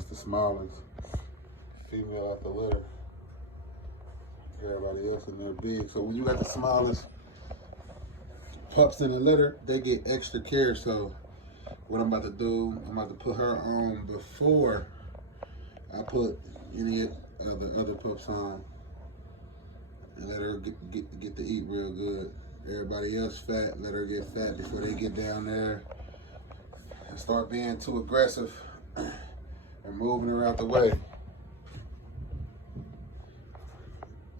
It's the smallest female out the litter. Everybody else in there big. So when you got the smallest pups in the litter, they get extra care. So what I'm about to do, I'm about to put her on before I put any other pups on, and let her get to eat real good. Everybody else fat, let her get fat before they get down there and start being too aggressive and moving her out the way.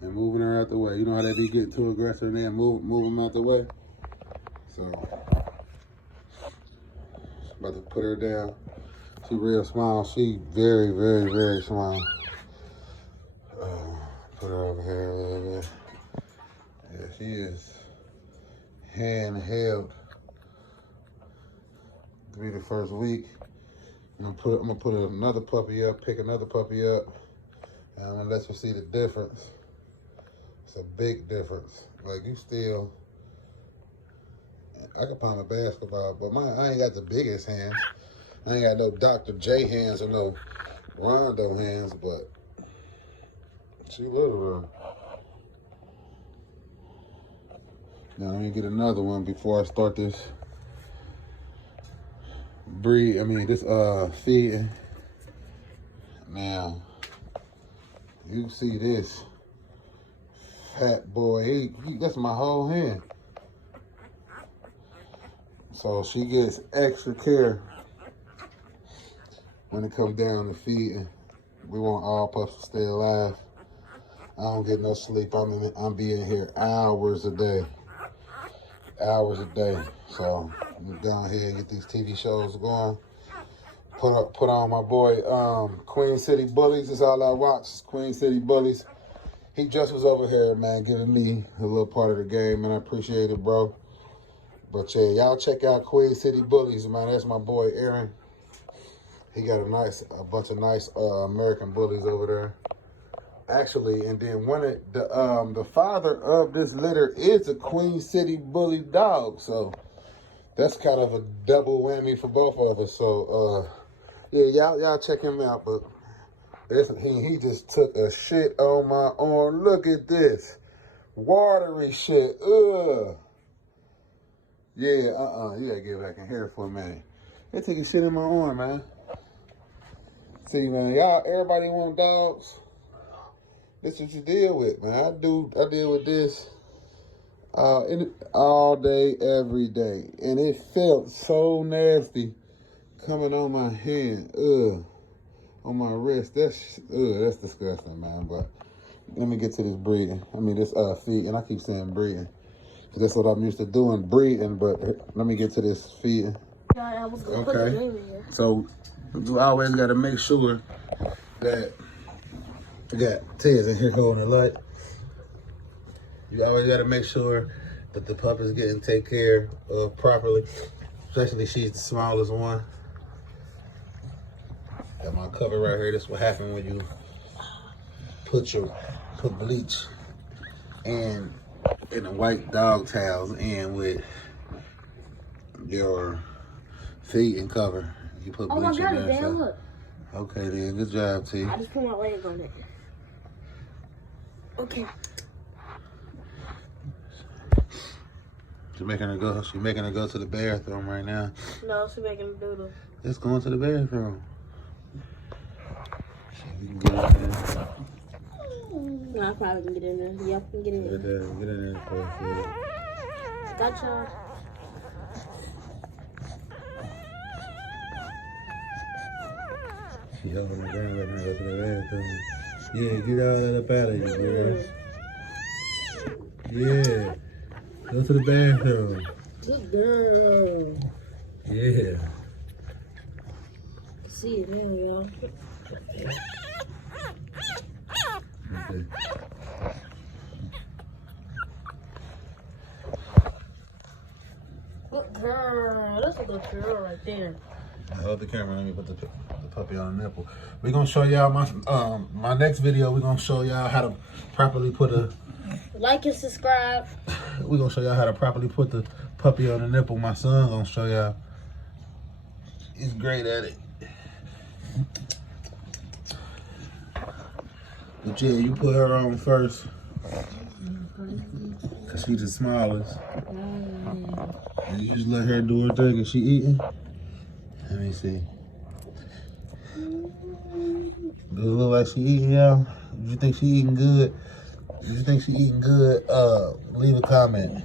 And moving her out the way. You know how they be getting too aggressive and then move them out the way? So, about to put her down. She real small. She very, very, very small. Put her over here a little bit. Yeah, she is handheld. It'll be the first week. I'm gonna put another puppy up, pick another puppy up, and I'm gonna let you see the difference. It's a big difference. Like, you still, I can palm a basketball, but I ain't got the biggest hands. I ain't got no Dr. J hands or no Rondo hands, but she little. Now let me get another one before I start this feeding. Now, you see this fat boy, that's my whole hand. So she gets extra care when it comes down to feeding. We want all pups to stay alive. I don't get no sleep. I'm being here hours a day. So I'm down here and get these TV shows going. Put on my boy Queen City Bullies. That's all I watch. Queen City Bullies. He just was over here, man, giving me a little part of the game, and I appreciate it, bro. But yeah, y'all check out Queen City Bullies, man. That's my boy Aaron. He got a bunch of nice American bullies over there. Actually, and then one of the father of this litter is a Queen City Bully dog. So that's kind of a double whammy for both of us. So yeah, y'all check him out. But he just took a shit on my arm. Look at this. Watery shit. Ugh. Yeah, you gotta get back in here for a minute. They taking shit in my arm, man. See, man, everybody want dogs. This is what you deal with, man. I deal with this all day, every day. And it felt so nasty coming on my hand. On my wrist. That's disgusting, man. But let me get to this breeding. This feeding. I keep saying breeding. That's what I'm used to doing, breeding. But let me get to this feeding. I was gonna put the game in here. So you always got to make sure that you got Tez in here holding the light. You always got to make sure that the pup is getting taken care of properly. Especially she's the smallest one. Got my cover right here. This is what happens when you put bleach in the white dog towels and with your feeding cover. You put bleach in there. Damn, look. Okay then, good job, T. I just put my leg on it. Okay. She's making her go to the bathroom right now. No, she's making a doodle. Let's go into the bathroom. You can get in there. No, I probably can get in there. Yep, I can get in there. Get in there. Gotcha. She holding it down, letting her go to the bathroom. Yeah, get all that up out of you, girl. Yeah. Go to the bathroom. Good girl. Yeah. See it now, y'all. Okay. Good girl. That's a good girl right there. Hold the camera. Let me put the puppy on the nipple. We're gonna show y'all my next video. We're gonna show y'all how to properly put a like and subscribe. We're gonna show y'all how to properly put the puppy on the nipple. My son gonna show y'all. He's great at it. But yeah, you put her on first. Cause she's the smallest. And you just let her do her thing and she eating. Let me see. Does it look like she eating, y'all? Do you think she eating good? Do you think she eating good? Leave a comment.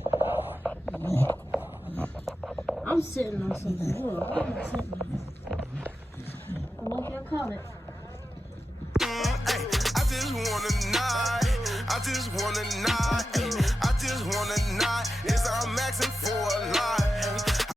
I'm sitting on something. Hold on. I'm sitting on. I don't know if y'all caught it. I just wanna nod. I just wanna nod. I just wanna nod. Yes, I'm maxing for a lot.